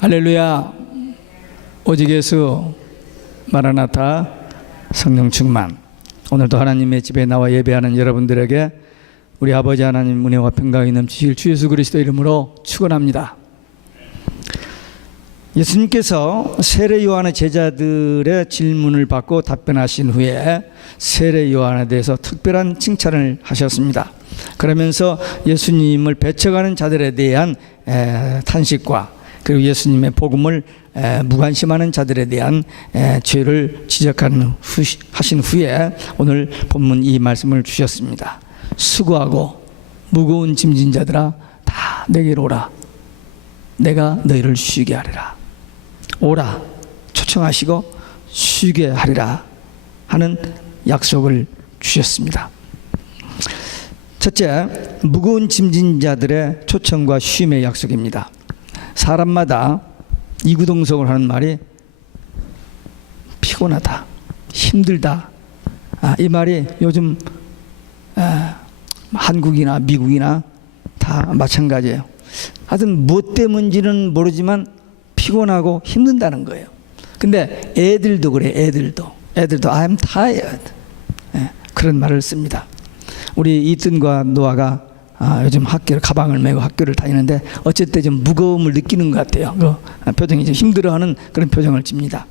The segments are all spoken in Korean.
할렐루야. 오직 예수, 마라나타, 성령 충만. 오늘도 하나님의 집에 나와 예배하는 여러분들에게 우리 아버지 하나님 은혜와 평강이 넘치실 주 예수 그리스도 이름으로 축원합니다. 예수님께서 세례 요한의 제자들의 질문을 받고 답변하신 후에 세례 요한에 대해서 특별한 칭찬을 하셨습니다. 그러면서 예수님을 배척하는 자들에 대한 탄식과 그리고 예수님의 복음을 무관심하는 자들에 대한 죄를 지적하신 후에 오늘 본문 이 말씀을 주셨습니다. 수고하고 무거운 짐진 자들아 다 내게로 오라. 내가 너희를 쉬게 하리라. 오라 초청하시고 쉬게 하리라 하는 약속을 주셨습니다. 첫째, 무거운 짐진 자들의 초청과 쉼의 약속입니다. 사람마다 이구동성을 하는 말이 피곤하다, 힘들다. 이 말이 요즘 한국이나 미국이나 다 마찬가지예요. 하여튼 무엇 때문인지는 모르지만 피곤하고 힘든다는 거예요. 근데 애들도 그래. 애들도 I'm tired, 그런 말을 씁니다. 우리 이튼과 노아가 요즘 가방을 메고 학교를 다니는데 어쨌든 좀 무거움을 느끼는 것 같아요. 표정이 좀 힘들어하는 그런 표정을 칩니다.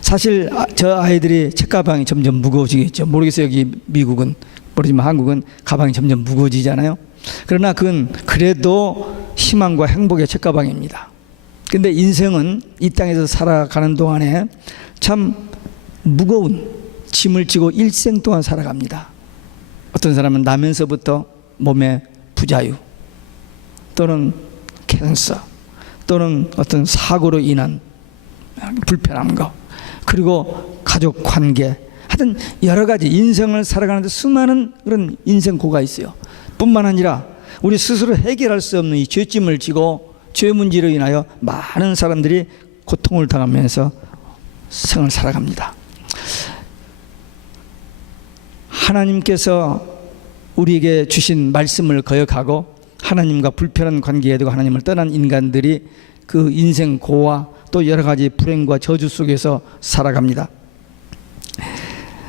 사실 저 아이들이 책가방이 점점 무거워지겠죠. 모르겠어요. 여기 미국은 모르지만 한국은 가방이 점점 무거워지잖아요. 그러나 그건 그래도 희망과 행복의 책가방입니다. 근데 인생은 이 땅에서 살아가는 동안에 참 무거운 짐을 지고 일생 동안 살아갑니다. 어떤 사람은 나면서부터 몸의 부자유 또는 캔서 또는 어떤 사고로 인한 불편한 거, 그리고 가족 관계, 하여튼 여러 가지 인생을 살아가는데 수많은 그런 인생고가 있어요. 뿐만 아니라 우리 스스로 해결할 수 없는 이 죄짐을 지고 죄 문제로 인하여 많은 사람들이 고통을 당하면서 생을 살아갑니다. 하나님께서 우리에게 주신 말씀을 거역하고 하나님과 불편한 관계에 두고 하나님을 떠난 인간들이 그 인생 고와 또 여러 가지 불행과 저주 속에서 살아갑니다.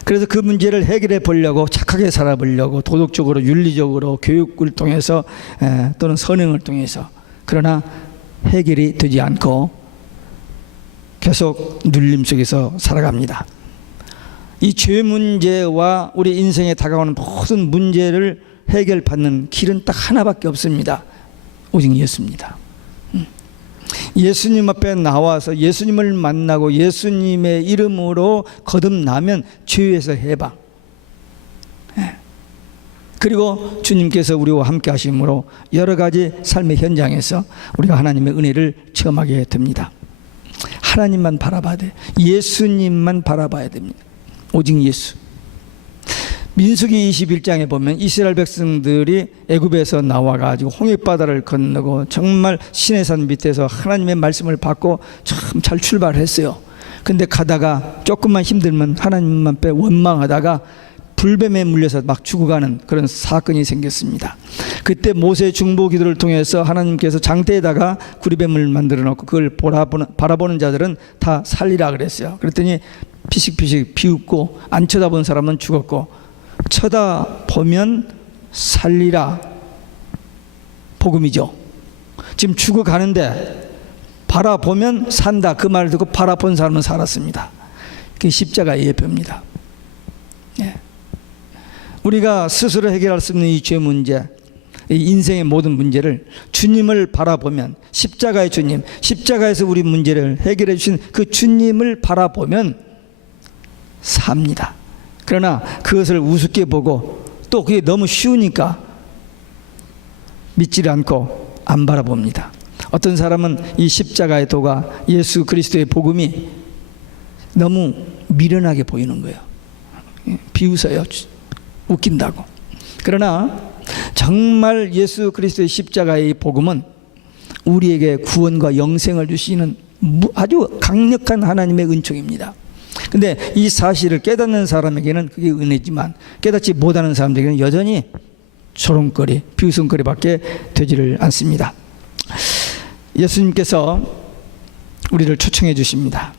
그래서 그 문제를 해결해 보려고 착하게 살아보려고 도덕적으로 윤리적으로 교육을 통해서 또는 선행을 통해서, 그러나 해결이 되지 않고 계속 눌림 속에서 살아갑니다. 이 죄 문제와 우리 인생에 다가오는 모든 문제를 해결받는 길은 딱 하나밖에 없습니다. 오직 예수입니다. 예수님 앞에 나와서 예수님을 만나고 예수님의 이름으로 거듭나면 죄에서 해방, 그리고 주님께서 우리와 함께 하심으로 여러 가지 삶의 현장에서 우리가 하나님의 은혜를 체험하게 됩니다. 하나님만 바라봐야 돼. 예수님만 바라봐야 됩니다. 오직 예수. 민수기 21장에 보면 이스라엘 백성들이 애굽에서 나와가지고 홍해바다를 건너고 정말 시내산 밑에서 하나님의 말씀을 받고 참 잘 출발했어요. 근데 가다가 조금만 힘들면 하나님만 빼 원망하다가 불뱀에 물려서 막 죽어가는 그런 사건이 생겼습니다. 그때 모세 중보 기도를 통해서 하나님께서 장대에다가 구리뱀을 만들어 놓고 그걸 바라보는 자들은 다 살리라 그랬어요. 그랬더니 피식피식 비웃고 안 쳐다본 사람은 죽었고, 쳐다보면 살리라 복음이죠. 지금 죽어가는데 바라보면 산다 그 말을 듣고 바라본 사람은 살았습니다. 그게 십자가의 예표입니다. 우리가 스스로 해결할 수 없는 이 죄 문제, 이 인생의 모든 문제를 주님을 바라보면, 십자가의 주님, 십자가에서 우리 문제를 해결해 주신 그 주님을 바라보면 삽니다. 그러나 그것을 우습게 보고 또 그게 너무 쉬우니까 믿지 않고 안 바라봅니다. 어떤 사람은 이 십자가의 도가, 예수 그리스도의 복음이 너무 미련하게 보이는 거예요. 비웃어요. 웃긴다고. 그러나 정말 예수 그리스도의 십자가의 복음은 우리에게 구원과 영생을 주시는 아주 강력한 하나님의 은총입니다. 근데 이 사실을 깨닫는 사람에게는 그게 은혜지만 깨닫지 못하는 사람들에게는 여전히 조롱거리, 비웃음거리밖에 되지를 않습니다. 예수님께서 우리를 초청해 주십니다.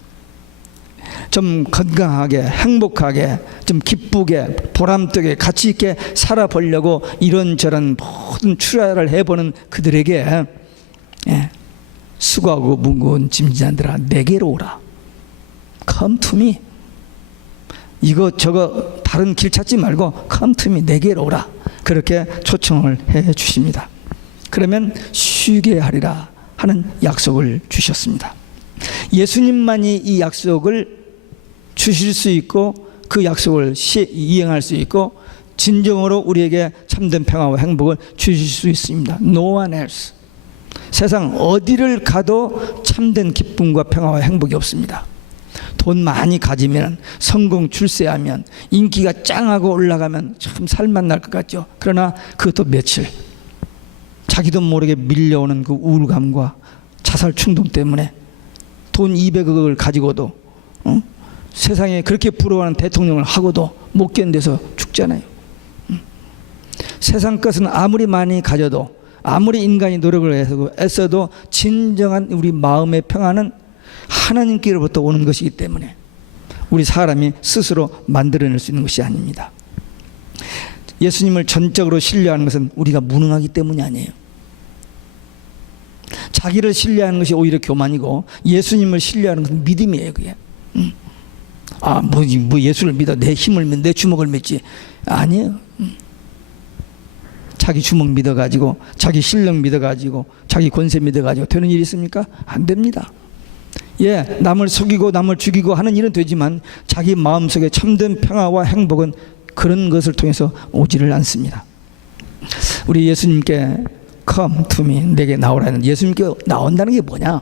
좀 건강하게, 행복하게, 좀 기쁘게, 보람되게, 가치 있게 살아보려고 이런저런 모든 출하를 해보는 그들에게 수고하고 무거운 짐진자들아 내게로 오라. Come to me. 이거 저거 다른 길 찾지 말고 Come to me, 내게로 오라. 그렇게 초청을 해 주십니다. 그러면 쉬게 하리라 하는 약속을 주셨습니다. 예수님만이 이 약속을 주실 수 있고 그 약속을 이행할 수 있고 진정으로 우리에게 참된 평화와 행복을 주실 수 있습니다. No one else. 세상 어디를 가도 참된 기쁨과 평화와 행복이 없습니다. 돈 많이 가지면, 성공 출세하면, 인기가 짱하고 올라가면 참 살만 날 것 같죠. 그러나 그것도 며칠, 자기도 모르게 밀려오는 그 우울감과 자살 충동 때문에 돈 200억을 가지고도 세상에 그렇게 부러워하는 대통령을 하고도 못 견뎌서 죽잖아요. 세상 것은 아무리 많이 가져도, 아무리 인간이 노력을 해서 애써도 진정한 우리 마음의 평안은 하나님께로부터 오는 것이기 때문에 우리 사람이 스스로 만들어낼 수 있는 것이 아닙니다. 예수님을 전적으로 신뢰하는 것은 우리가 무능하기 때문이 아니에요. 자기를 신뢰하는 것이 오히려 교만이고 예수님을 신뢰하는 것은 믿음이에요. 그게. 뭐 예수를 믿어 내 힘을 믿, 내 주먹을 믿지. 아니에요. 자기 주먹 믿어가지고, 자기 실력 믿어가지고, 자기 권세 믿어가지고 되는 일이 있습니까? 안 됩니다. 남을 속이고 남을 죽이고 하는 일은 되지만 자기 마음속에 참된 평화와 행복은 그런 것을 통해서 오지를 않습니다. 우리 예수님께 Come to me, 내게 나오라는, 예수님께 나온다는 게 뭐냐?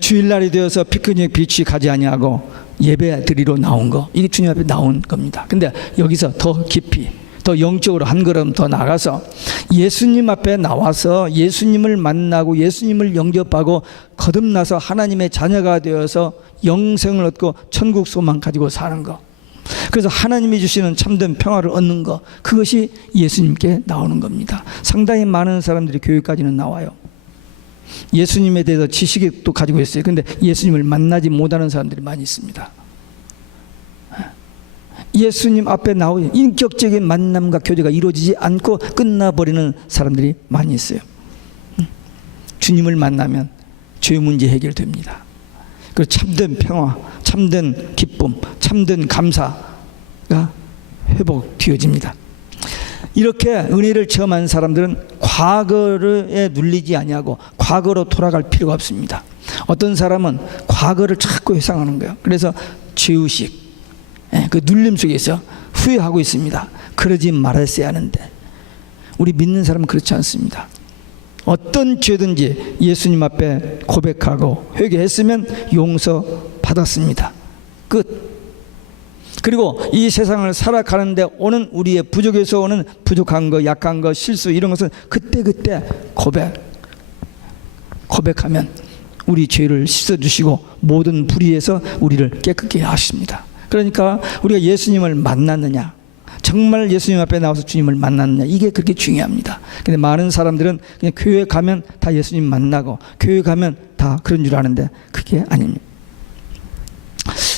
주일날이 되어서 피크닉 비치 가지 아니하고 예배 드리러 나온 거, 이게 주님 앞에 나온 겁니다. 근데 여기서 더 깊이, 더 영적으로 한 걸음 더 나가서 예수님 앞에 나와서 예수님을 만나고 예수님을 영접하고 거듭나서 하나님의 자녀가 되어서 영생을 얻고 천국 소망 가지고 사는 거, 그래서 하나님이 주시는 참된 평화를 얻는 거, 그것이 예수님께 나오는 겁니다. 상당히 많은 사람들이 교회까지는 나와요. 예수님에 대해서 지식도 가지고 있어요. 그런데 예수님을 만나지 못하는 사람들이 많이 있습니다. 예수님 앞에 나오는 인격적인 만남과 교제가 이루어지지 않고 끝나버리는 사람들이 많이 있어요. 주님을 만나면 죄 문제 해결됩니다. 그리고 참된 평화, 참된 기쁨, 참된 감사가 회복되어집니다. 이렇게 은혜를 체험한 사람들은 과거에 눌리지 아니하고 과거로 돌아갈 필요가 없습니다. 어떤 사람은 과거를 자꾸 회상하는 거예요. 그래서 죄의식, 그 눌림 속에서 후회하고 있습니다. 그러지 말았어야 하는데 우리 믿는 사람은 그렇지 않습니다. 어떤 죄든지 예수님 앞에 고백하고 회개했으면 용서받았습니다. 끝. 그리고 이 세상을 살아가는데 오는 우리의 부족에서 오는 부족한 거, 약한 거, 실수, 이런 것은 그때그때 고백하면 우리 죄를 씻어주시고 모든 불의에서 우리를 깨끗게 하십니다. 그러니까 우리가 예수님을 만났느냐, 정말 예수님 앞에 나와서 주님을 만났느냐, 이게 그렇게 중요합니다. 근데 많은 사람들은 그냥 교회 가면 다 예수님 만나고 교회 가면 다 그런 줄 아는데 그게 아닙니다.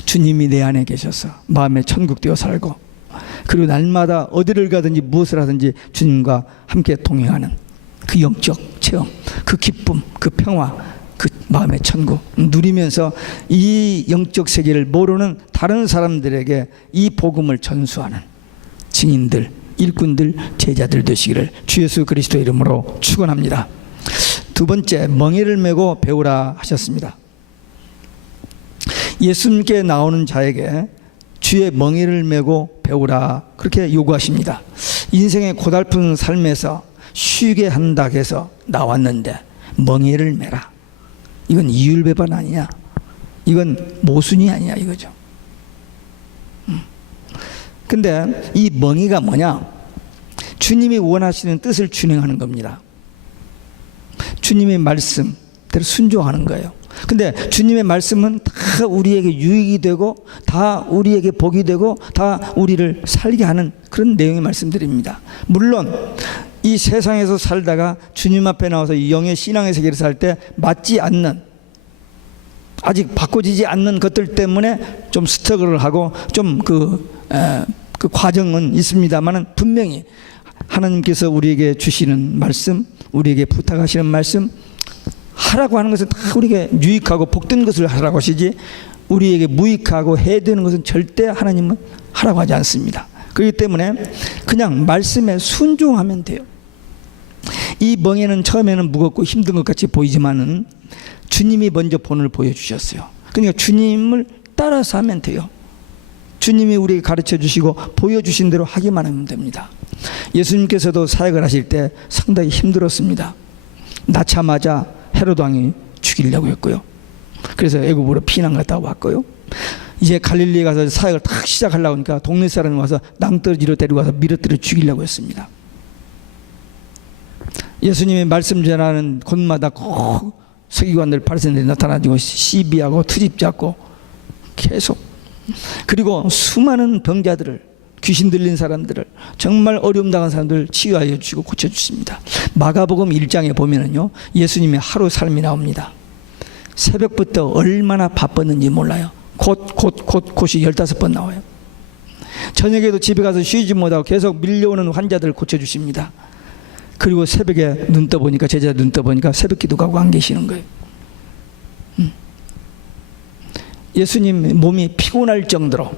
주님이 내 안에 계셔서 마음에 천국 되어 살고, 그리고 날마다 어디를 가든지 무엇을 하든지 주님과 함께 동행하는 그 영적 체험, 그 기쁨, 그 평화, 그 마음의 천국 누리면서 이 영적 세계를 모르는 다른 사람들에게 이 복음을 전수하는 증인들, 일꾼들, 제자들 되시기를 주 예수 그리스도의 이름으로 축원합니다. 두 번째, 멍에를 메고 배우라 하셨습니다. 예수님께 나오는 자에게 주의 멍에를 메고 배우라, 그렇게 요구하십니다. 인생의 고달픈 삶에서 쉬게 한다 해서 나왔는데 멍에를 메라, 이건 이율배반 아니냐, 이건 모순이 아니냐 이거죠. 근데 이 멍에가 뭐냐? 주님이 원하시는 뜻을 준행하는 겁니다. 주님의 말씀대로 순종하는 거예요. 근데 주님의 말씀은 다 우리에게 유익이 되고 다 우리에게 복이 되고 다 우리를 살게 하는 그런 내용의 말씀들입니다. 물론 이 세상에서 살다가 주님 앞에 나와서 이 영의 신앙의 세계를 살 때 맞지 않는 아직 바꿔지지 않는 것들 때문에 좀 스트럭을 하고 좀 그 과정은 있습니다만은 분명히 하나님께서 우리에게 주시는 말씀, 우리에게 부탁하시는 말씀, 하라고 하는 것은 다 우리에게 유익하고 복된 것을 하라고 하시지, 우리에게 무익하고 해되는 것은 절대 하나님은 하라고 하지 않습니다. 그렇기 때문에 그냥 말씀에 순종하면 돼요. 이 멍에는 처음에는 무겁고 힘든 것 같이 보이지만은 주님이 먼저 본을 보여주셨어요. 그러니까 주님을 따라서 하면 돼요. 주님이 우리에게 가르쳐 주시고 보여주신 대로 하기만 하면 됩니다. 예수님께서도 사역을 하실 때 상당히 힘들었습니다. 낳자마자 헤롯 왕이 죽이려고 했고요. 그래서 애굽으로 피난 갔다 왔고요. 이제 갈릴리에 가서 사역을 딱 시작하려고 하니까 동네 사람이 와서 낭떠러지로 데리고 와서 밀어뜨려 죽이려고 했습니다. 예수님의 말씀 전하는 곳마다 꼭 서기관들 바리새인들이 나타나지고 시비하고 트집 잡고 계속, 그리고 수많은 병자들을, 귀신 들린 사람들을, 정말 어려움 당한 사람들을 치유하여 주시고 고쳐주십니다. 마가복음 1장에 보면은요, 예수님의 하루 삶이 나옵니다. 새벽부터 얼마나 바빴는지 몰라요. 곧이 15번 나와요. 저녁에도 집에 가서 쉬지 못하고 계속 밀려오는 환자들을 고쳐주십니다. 그리고 새벽에 눈 떠보니까, 제자 눈 떠보니까 새벽 기도 가고 안 계시는 거예요. 예수님 몸이 피곤할 정도로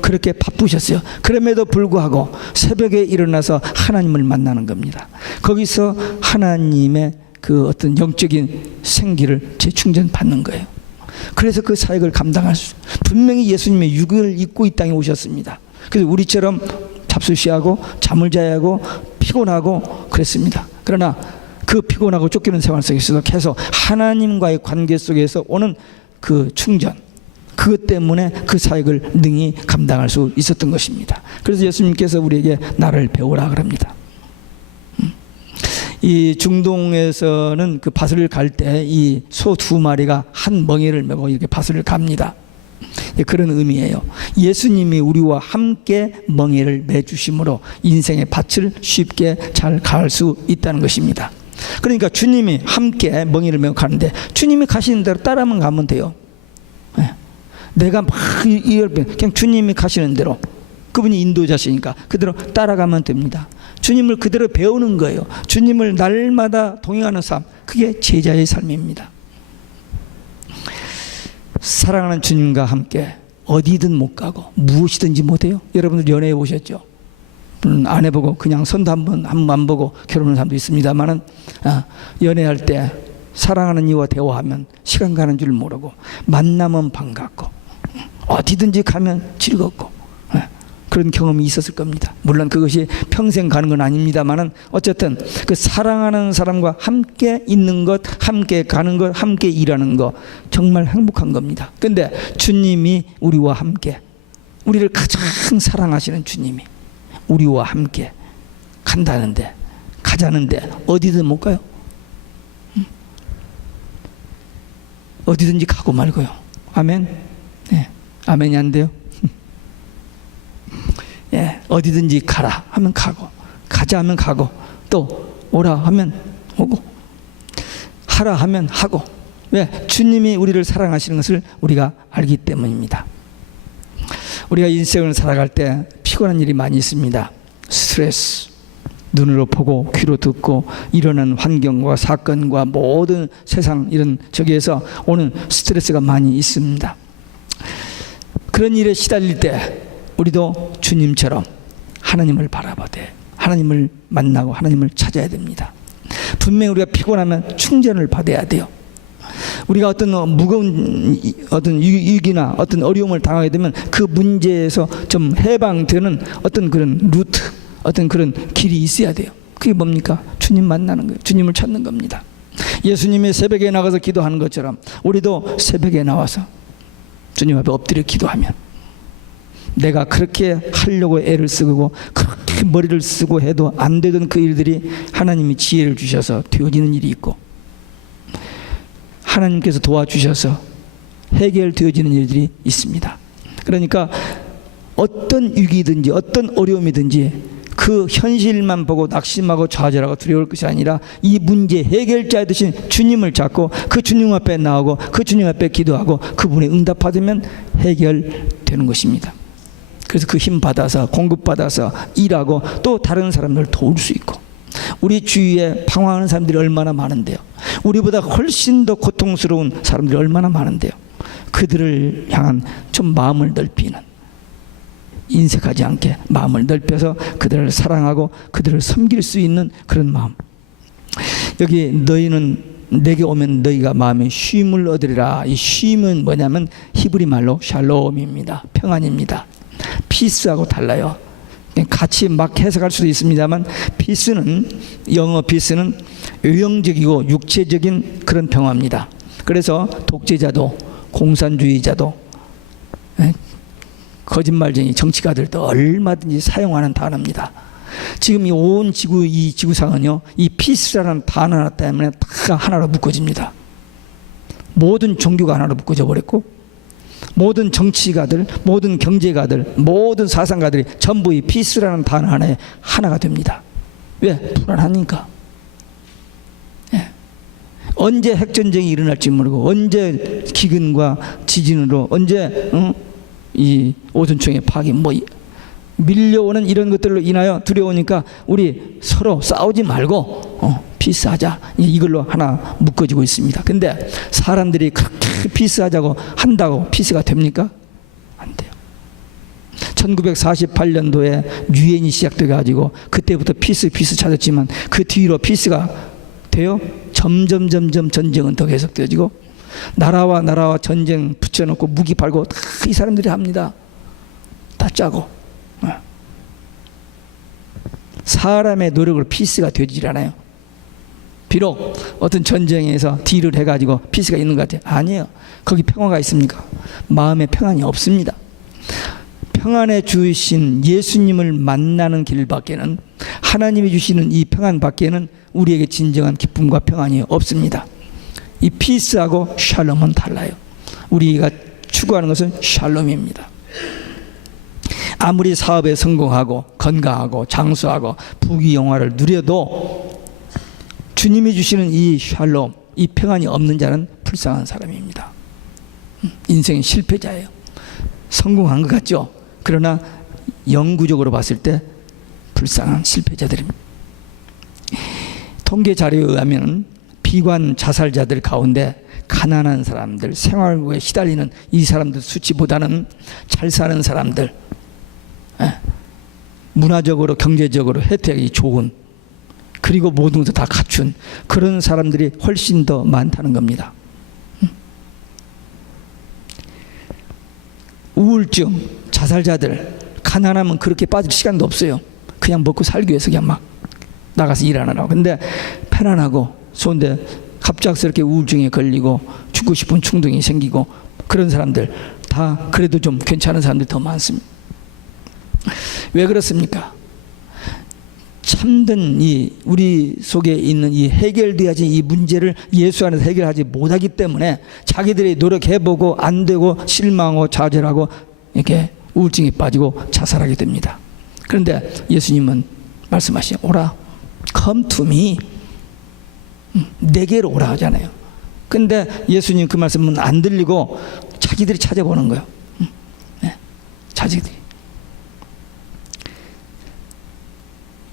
그렇게 바쁘셨어요. 그럼에도 불구하고 새벽에 일어나서 하나님을 만나는 겁니다. 거기서 하나님의 그 어떤 영적인 생기를 재충전 받는 거예요. 그래서 그 사역을 감당할 수, 분명히 예수님의 육을 입고 이 땅에 오셨습니다. 그래서 우리처럼 잡수시하고 잠을 자야 하고 피곤하고 그랬습니다. 그러나 그 피곤하고 쫓기는 생활 속에서도 계속 하나님과의 관계 속에서 오는 그 충전, 그것 때문에 그 사역을 능히 감당할 수 있었던 것입니다. 그래서 예수님께서 우리에게 나를 배우라 그럽니다. 이 중동에서는 그 밭을 갈 때 이 소 2마리가 한 멍에를 메고 이렇게 밭을 갑니다. 그런 의미예요. 예수님이 우리와 함께 멍에를 매주심으로 인생의 밭을 쉽게 잘 갈 수 있다는 것입니다. 그러니까 주님이 함께 멍에를 메고 가는데 주님이 가시는 대로 따라만 가면 돼요. 내가 막 그냥 주님이 가시는 대로, 그분이 인도자시니까 그대로 따라가면 됩니다. 주님을 그대로 배우는 거예요. 주님을 날마다 동행하는 삶, 그게 제자의 삶입니다. 사랑하는 주님과 함께 어디든 못 가고 무엇이든지 못해요. 여러분들 연애해 보셨죠? 안 해보고 그냥 선도 한번 안 보고 결혼한 사람도 있습니다만은, 연애할 때 사랑하는 이와 대화하면 시간 가는 줄 모르고, 만나면 반갑고, 어디든지 가면 즐겁고, 그런 경험이 있었을 겁니다. 물론 그것이 평생 가는 건 아닙니다만은, 어쨌든 그 사랑하는 사람과 함께 있는 것, 함께 가는 것, 함께 일하는 것, 정말 행복한 겁니다. 근데 주님이 우리와 함께, 우리를 가장 사랑하시는 주님이 우리와 함께 간다는데, 가자는데 어디든 못 가요. 어디든지 가고 말고요. 아멘. 네. 아멘이 안 돼요. 예, 어디든지 가라 하면 가고, 가자 하면 가고, 또 오라 하면 오고, 하라 하면 하고. 왜? 주님이 우리를 사랑하시는 것을 우리가 알기 때문입니다. 우리가 인생을 살아갈 때 피곤한 일이 많이 있습니다. 스트레스, 눈으로 보고 귀로 듣고 일어나는 환경과 사건과 모든 세상 이런 저기에서 오는 스트레스가 많이 있습니다. 그런 일에 시달릴 때 우리도 주님처럼 하나님을 바라보되 하나님을 만나고 하나님을 찾아야 됩니다. 분명히 우리가 피곤하면 충전을 받아야 돼요. 우리가 어떤 무거운 어떤 위기나 어떤 어려움을 당하게 되면 그 문제에서 좀 해방되는 어떤 그런 루트, 어떤 그런 길이 있어야 돼요. 그게 뭡니까? 주님 만나는 거예요. 주님을 찾는 겁니다. 예수님이 새벽에 나가서 기도하는 것처럼 우리도 새벽에 나와서 주님 앞에 엎드려 기도하면, 내가 그렇게 하려고 애를 쓰고 그렇게 머리를 쓰고 해도 안 되던 그 일들이 하나님이 지혜를 주셔서 되어지는 일이 있고, 하나님께서 도와주셔서 해결되어지는 일들이 있습니다. 그러니까 어떤 위기든지 어떤 어려움이든지 그 현실만 보고 낙심하고 좌절하고 두려울 것이 아니라 이 문제 해결자 되신 주님을 잡고 그 주님 앞에 나오고 그 주님 앞에 기도하고 그분의 응답 받으면 해결되는 것입니다. 그래서 그 힘 받아서 공급받아서 일하고 또 다른 사람들 도울 수 있고, 우리 주위에 방황하는 사람들이 얼마나 많은데요. 우리보다 훨씬 더 고통스러운 사람들이 얼마나 많은데요. 그들을 향한 좀 마음을 넓히는, 인색하지 않게 마음을 넓혀서 그들을 사랑하고 그들을 섬길 수 있는 그런 마음. 여기 너희는 내게 오면 너희가 마음에 쉼을 얻으리라. 이 쉼은 뭐냐면 히브리 말로 샬롬입니다. 평안입니다. 피스하고 달라요. 같이 막 해석할 수도 있습니다만, 피스는, 영어 피스는 외형적이고 육체적인 그런 평화입니다. 그래서 독재자도 공산주의자도 거짓말쟁이 정치가들도 얼마든지 사용하는 단어입니다. 지금 이 온 지구, 이 지구상은요, 이 피스라는 단어 하나 때문에 다 하나로 묶어집니다. 모든 종교가 하나로 묶어져 버렸고, 모든 정치가들, 모든 경제가들, 모든 사상가들이 전부 이 피스라는 단어 하나에 하나가 됩니다. 왜? 불안하니까. 예. 언제 핵전쟁이 일어날지 모르고, 언제 기근과 지진으로, 언제 이 오존층의 파괴, 밀려오는 이런 것들로 인하여 두려우니까 우리 서로 싸우지 말고 피스하자, 이걸로 하나 묶어지고 있습니다. 근데 사람들이 그렇게 피스하자고 한다고 피스가 됩니까? 안 돼요. 1948년도에 유엔이 시작돼 가지고 그때부터 피스 찾았지만 그 뒤로 피스가 돼요? 점점 전쟁은 더 계속되어지고, 나라와 전쟁 붙여놓고 무기 팔고 다 이 사람들이 합니다. 다 짜고. 사람의 노력으로 피스가 되질 않아요. 비록 어떤 전쟁에서 딜을 해가지고 피스가 있는 것 같아요. 아니에요. 거기 평화가 있습니까? 마음에 평안이 없습니다. 평안에 주신 예수님을 만나는 길밖에는, 하나님이 주시는 이 평안 밖에는 우리에게 진정한 기쁨과 평안이 없습니다. 이 피스하고 샬롬은 달라요. 우리가 추구하는 것은 샬롬입니다. 아무리 사업에 성공하고 건강하고 장수하고 부귀영화를 누려도 주님이 주시는 이 샬롬, 이 평안이 없는 자는 불쌍한 사람입니다. 인생의 실패자예요. 성공한 것 같죠? 그러나 영구적으로 봤을 때 불쌍한 실패자들입니다. 통계 자료에 의하면 비관 자살자들 가운데 가난한 사람들, 생활고에 시달리는 이 사람들 수치보다는 잘 사는 사람들, 문화적으로 경제적으로 혜택이 좋은, 그리고 모든 것을 다 갖춘 그런 사람들이 훨씬 더 많다는 겁니다. 우울증 자살자들, 가난하면 그렇게 빠질 시간도 없어요. 그냥 먹고 살기 위해서 그냥 막 나가서 일하느라고. 근데 편안하고 좋은데 갑작스럽게 우울증에 걸리고 죽고 싶은 충동이 생기고, 그런 사람들 다 그래도 좀 괜찮은 사람들이 더 많습니다. 왜 그렇습니까? 참된 이 우리 속에 있는 이 해결돼야지 이 문제를 예수 안에서 해결하지 못하기 때문에 자기들이 노력해보고 안 되고 실망하고 좌절하고 이렇게 우울증에 빠지고 자살하게 됩니다. 그런데 예수님은 말씀하시죠. 오라, come to me. 내게로 오라 하잖아요. 근데 예수님 그 말씀은 안 들리고 자기들이 찾아보는 거예요. 자기들이.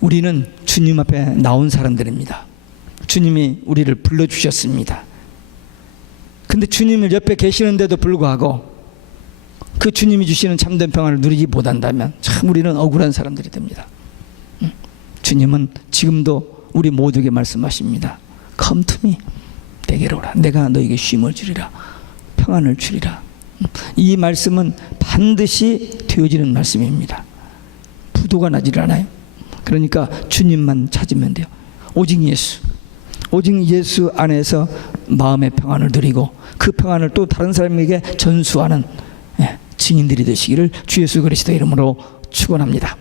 우리는 주님 앞에 나온 사람들입니다. 주님이 우리를 불러주셨습니다. 근데 주님을 옆에 계시는데도 불구하고 그 주님이 주시는 참된 평안을 누리지 못한다면 참 우리는 억울한 사람들이 됩니다. 주님은 지금도 우리 모두에게 말씀하십니다. Come to me. 내게로 오라. 내가 너에게 쉼을 주리라. 평안을 주리라. 이 말씀은 반드시 되어지는 말씀입니다. 부도가 나질 않아요. 그러니까 주님만 찾으면 돼요. 오직 예수 안에서 마음의 평안을 누리고 그 평안을 또 다른 사람에게 전수하는 증인들이 되시기를 주 예수 그리스도의 이름으로 축원합니다.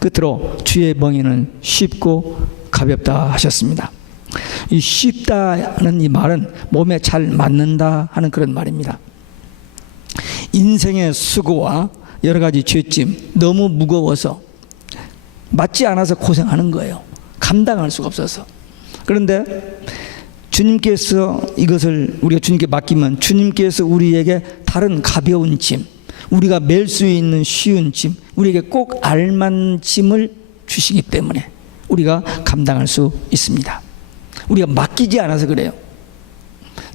끝으로 주의 멍에는 쉽고 가볍다 하셨습니다. 이 쉽다는 이 말은 몸에 잘 맞는다 하는 그런 말입니다. 인생의 수고와 여러 가지 죄짐, 너무 무거워서 맞지 않아서 고생하는 거예요. 감당할 수가 없어서. 그런데 주님께서 이것을 우리가 주님께 맡기면 주님께서 우리에게 다른 가벼운 짐, 우리가 멜 수 있는 쉬운 짐, 우리에게 꼭 알맞는 짐을 주시기 때문에 우리가 감당할 수 있습니다. 우리가 맡기지 않아서 그래요.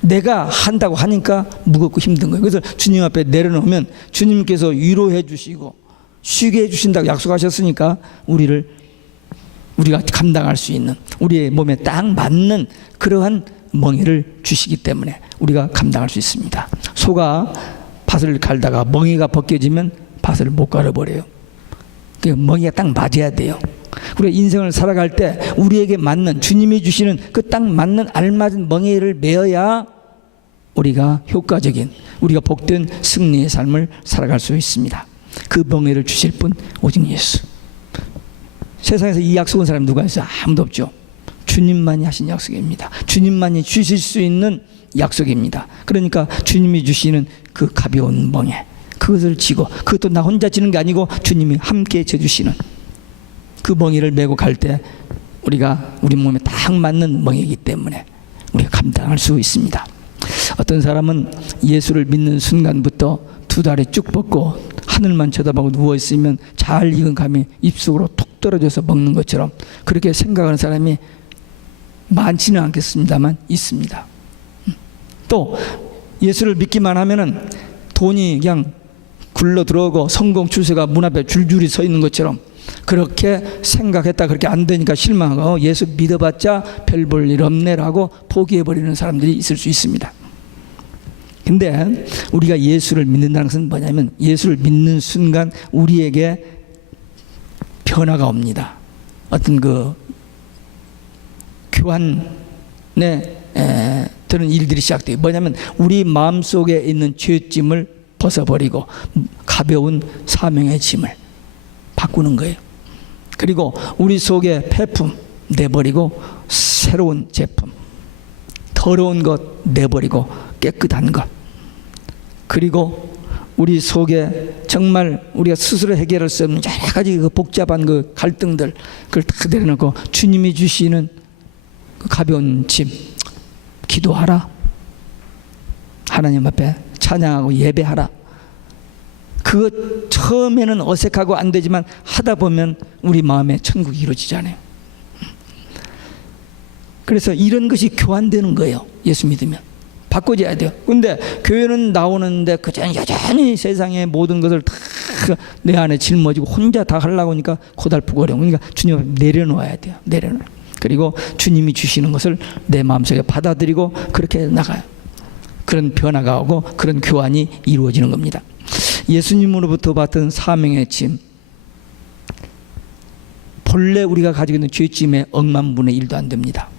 내가 한다고 하니까 무겁고 힘든 거예요. 그래서 주님 앞에 내려놓으면 주님께서 위로해 주시고 쉬게 해 주신다고 약속하셨으니까 우리가 감당할 수 있는, 우리의 몸에 딱 맞는 그러한 멍에를 주시기 때문에 우리가 감당할 수 있습니다. 소가 밭을 갈다가 멍에가 벗겨지면 밭을 못 갈아버려요. 그 멍에가 딱 맞아야 돼요. 우리가 인생을 살아갈 때 우리에게 맞는, 주님이 주시는 그 딱 맞는 알맞은 멍에를 메어야 우리가 효과적인, 우리가 복된 승리의 삶을 살아갈 수 있습니다. 그 멍에를 주실 분 오직 예수. 세상에서 이 약속은 사람이 누가 있어요? 아무도 없죠. 주님만이 하신 약속입니다. 주님만이 주실 수 있는 약속입니다. 그러니까 주님이 주시는 그 가벼운 멍에, 그것을 지고, 그것도 나 혼자 지는 게 아니고 주님이 함께 져주시는 그 멍에를 메고 갈 때 우리가 우리 몸에 딱 맞는 멍에이기 때문에 우리가 감당할 수 있습니다. 어떤 사람은 예수를 믿는 순간부터 두 다리 쭉 뻗고 하늘만 쳐다보고 누워있으면 잘 익은 감이 입속으로 톡 떨어져서 먹는 것처럼 그렇게 생각하는 사람이 많지는 않겠습니다만 있습니다. 또 예수를 믿기만 하면은 돈이 그냥 굴러 들어오고 성공 추세가 문 앞에 줄줄이 서 있는 것처럼 그렇게 생각했다 그렇게 안 되니까 실망하고 예수 믿어봤자 별 볼 일 없네라고 포기해버리는 사람들이 있을 수 있습니다. 근데 우리가 예수를 믿는다는 것은 뭐냐면 예수를 믿는 순간 우리에게 변화가 옵니다. 어떤 그 교환의 그런 일들이 시작돼요. 뭐냐면 우리 마음속에 있는 죄짐을 벗어버리고 가벼운 사명의 짐을 바꾸는 거예요. 그리고 우리 속에 폐품 내버리고 새로운 제품, 더러운 것 내버리고 깨끗한 것, 그리고 우리 속에 정말 우리가 스스로 해결할 수 없는 여러 가지 그 복잡한 그 갈등들, 그걸 다 내려놓고 주님이 주시는 그 가벼운 짐, 기도하라, 하나님 앞에 찬양하고 예배하라. 그거 처음에는 어색하고 안 되지만 하다 보면 우리 마음에 천국이 이루어지잖아요. 그래서 이런 것이 교환되는 거예요. 예수 믿으면 바꿔줘야 돼요. 근데 교회는 나오는데 그저 여전히 세상의 모든 것을 다 내 안에 짊어지고 혼자 다 하려고 하니까 고달프고 어려워. 그러니까 주님 앞에 내려놓아야 돼요. 내려놓아요. 그리고 주님이 주시는 것을 내 마음속에 받아들이고 그렇게 나가요. 그런 변화가 오고 그런 교환이 이루어지는 겁니다. 예수님으로부터 받은 사명의 짐, 본래 우리가 가지고 있는 죄짐의 억만분의 1도 안 됩니다.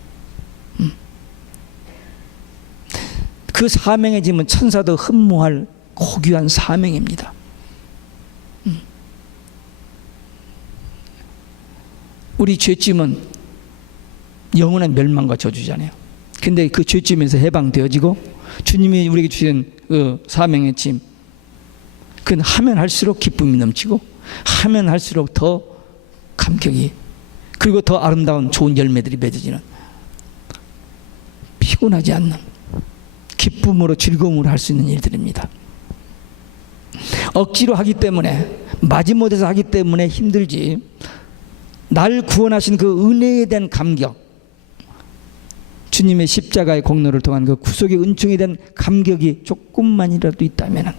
그 사명의 짐은 천사도 흠모할 고귀한 사명입니다. 우리 죄짐은 영원한 멸망과 저주잖아요. 근데 그 죄짐에서 해방되어지고 주님이 우리에게 주신 그 사명의 짐, 그건 하면 할수록 기쁨이 넘치고 하면 할수록 더 감격이, 그리고 더 아름다운 좋은 열매들이 맺어지는, 피곤하지 않는 기쁨으로 즐거움으로 할 수 있는 일들입니다. 억지로 하기 때문에, 마지못해서 하기 때문에 힘들지, 날 구원하신 그 은혜에 대한 감격, 주님의 십자가의 공로를 통한 그 구속의 은총에 대한 감격이 조금만이라도 있다면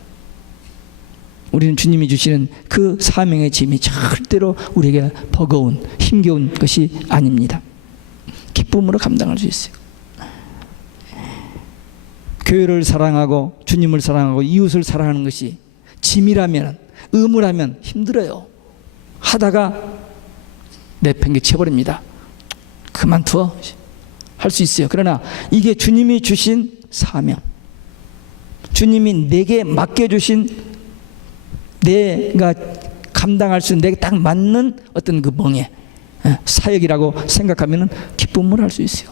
우리는 주님이 주시는 그 사명의 짐이 절대로 우리에게 버거운 힘겨운 것이 아닙니다. 기쁨으로 감당할 수 있어요. 교회를 사랑하고 주님을 사랑하고 이웃을 사랑하는 것이 짐이라면, 의무라면 힘들어요. 하다가 내팽개쳐버립니다. 그만둬 할 수 있어요. 그러나 이게 주님이 주신 사명, 주님이 내게 맡겨주신, 내가 감당할 수 있는, 내게 딱 맞는 어떤 그 멍에 사역이라고 생각하면 기쁨을 할 수 있어요.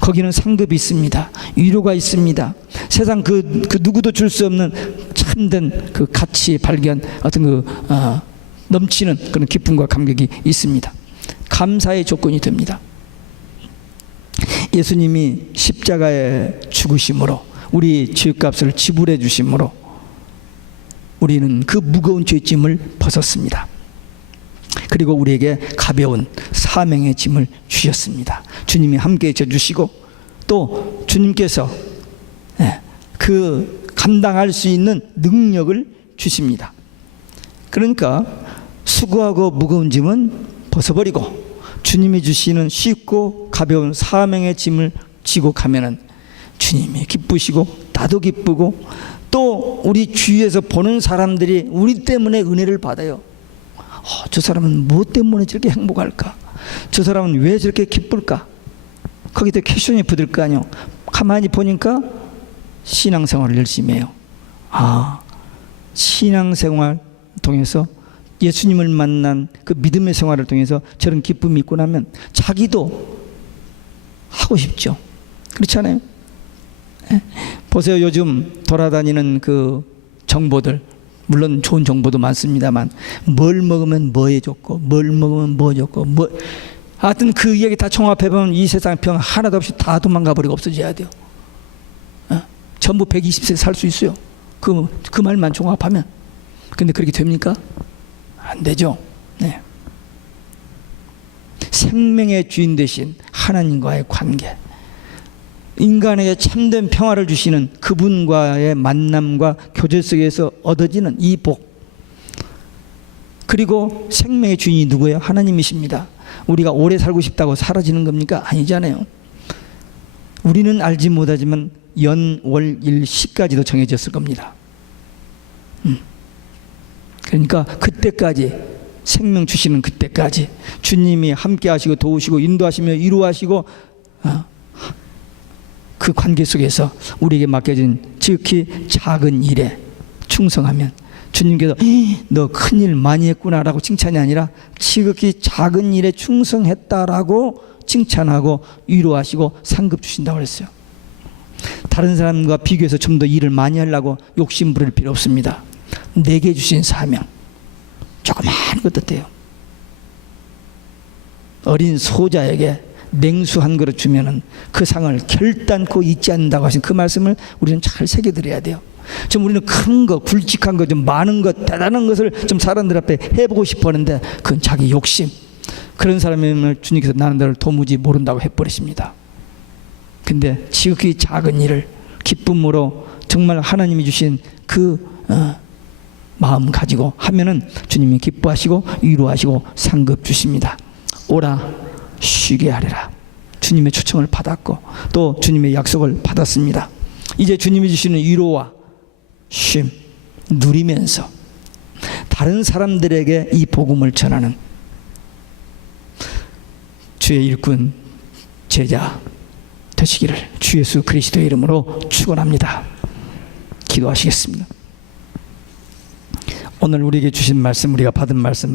거기는 상급이 있습니다. 위로가 있습니다. 세상 그 누구도 줄 수 없는 참된 그 가치 발견, 어떤 그 넘치는 그런 기쁨과 감격이 있습니다. 감사의 조건이 됩니다. 예수님이 십자가에 죽으심으로 우리 죄값을 지불해 주심으로 우리는 그 무거운 죄짐을 벗었습니다. 그리고 우리에게 가벼운 사명의 짐을 주셨습니다. 주님이 함께 해주시고 또 주님께서 그 감당할 수 있는 능력을 주십니다. 그러니까 수고하고 무거운 짐은 벗어버리고 주님이 주시는 쉽고 가벼운 사명의 짐을 지고 가면은 주님이 기쁘시고 나도 기쁘고 또 우리 주위에서 보는 사람들이 우리 때문에 은혜를 받아요. 저 사람은 무엇 때문에 저렇게 행복할까? 저 사람은 왜 저렇게 기쁠까? 거기다 퀘션이 붙을 거 아니에요. 가만히 보니까 신앙생활을 열심히 해요. 신앙생활 통해서 예수님을 만난 그 믿음의 생활을 통해서 저런 기쁨이 있고 나면 자기도 하고 싶죠. 그렇잖아요. 보세요. 요즘 돌아다니는 그 정보들, 물론 좋은 정보도 많습니다만 뭘 먹으면 뭐에 좋고 뭘 먹으면 뭐 좋고 하여튼 그 이야기 다 종합해보면 이 세상 병 하나도 없이 다 도망가 버리고 없어져야 돼요. 전부 120세 살 수 있어요. 그 말만 종합하면. 근데 그렇게 됩니까? 안 되죠. 네. 생명의 주인 되신 하나님과의 관계, 인간에게 참된 평화를 주시는 그분과의 만남과 교제 속에서 얻어지는 이 복, 그리고 생명의 주인이 누구예요? 하나님이십니다. 우리가 오래 살고 싶다고 사라지는 겁니까? 아니잖아요. 우리는 알지 못하지만 연, 월, 일, 시까지도 정해졌을 겁니다. 그러니까 그때까지, 생명 주시는 그때까지 주님이 함께 하시고 도우시고 인도하시며 이루하시고 그 관계 속에서 우리에게 맡겨진 지극히 작은 일에 충성하면 주님께서 너 큰일 많이 했구나라고 칭찬이 아니라 지극히 작은 일에 충성했다라고 칭찬하고 위로하시고 상급 주신다고 그랬어요. 다른 사람과 비교해서 좀 더 일을 많이 하려고 욕심 부릴 필요 없습니다. 내게 주신 사명 조그만 것도 돼요. 어린 소자에게 냉수 한 그릇 주면은 그 상을 결단코 잊지 않는다고 하신 그 말씀을 우리는 잘 새겨드려야 돼요. 좀 우리는 큰 거, 굵직한 거, 좀 많은 것, 대단한 것을 좀 사람들 앞에 해보고 싶어 하는데 그건 자기 욕심. 그런 사람을 주님께서 나는 너를 도무지 모른다고 해버리십니다. 근데 지극히 작은 일을 기쁨으로 정말 하나님이 주신 그 마음 가지고 하면은 주님이 기뻐하시고 위로하시고 상급 주십니다. 오라 쉬게 하리라. 주님의 초청을 받았고 또 주님의 약속을 받았습니다. 이제 주님이 주시는 위로와 쉼 누리면서 다른 사람들에게 이 복음을 전하는 주의 일꾼 제자 되시기를 주 예수 그리스도의 이름으로 축원합니다. 기도하시겠습니다. 오늘 우리에게 주신 말씀, 우리가 받은 말씀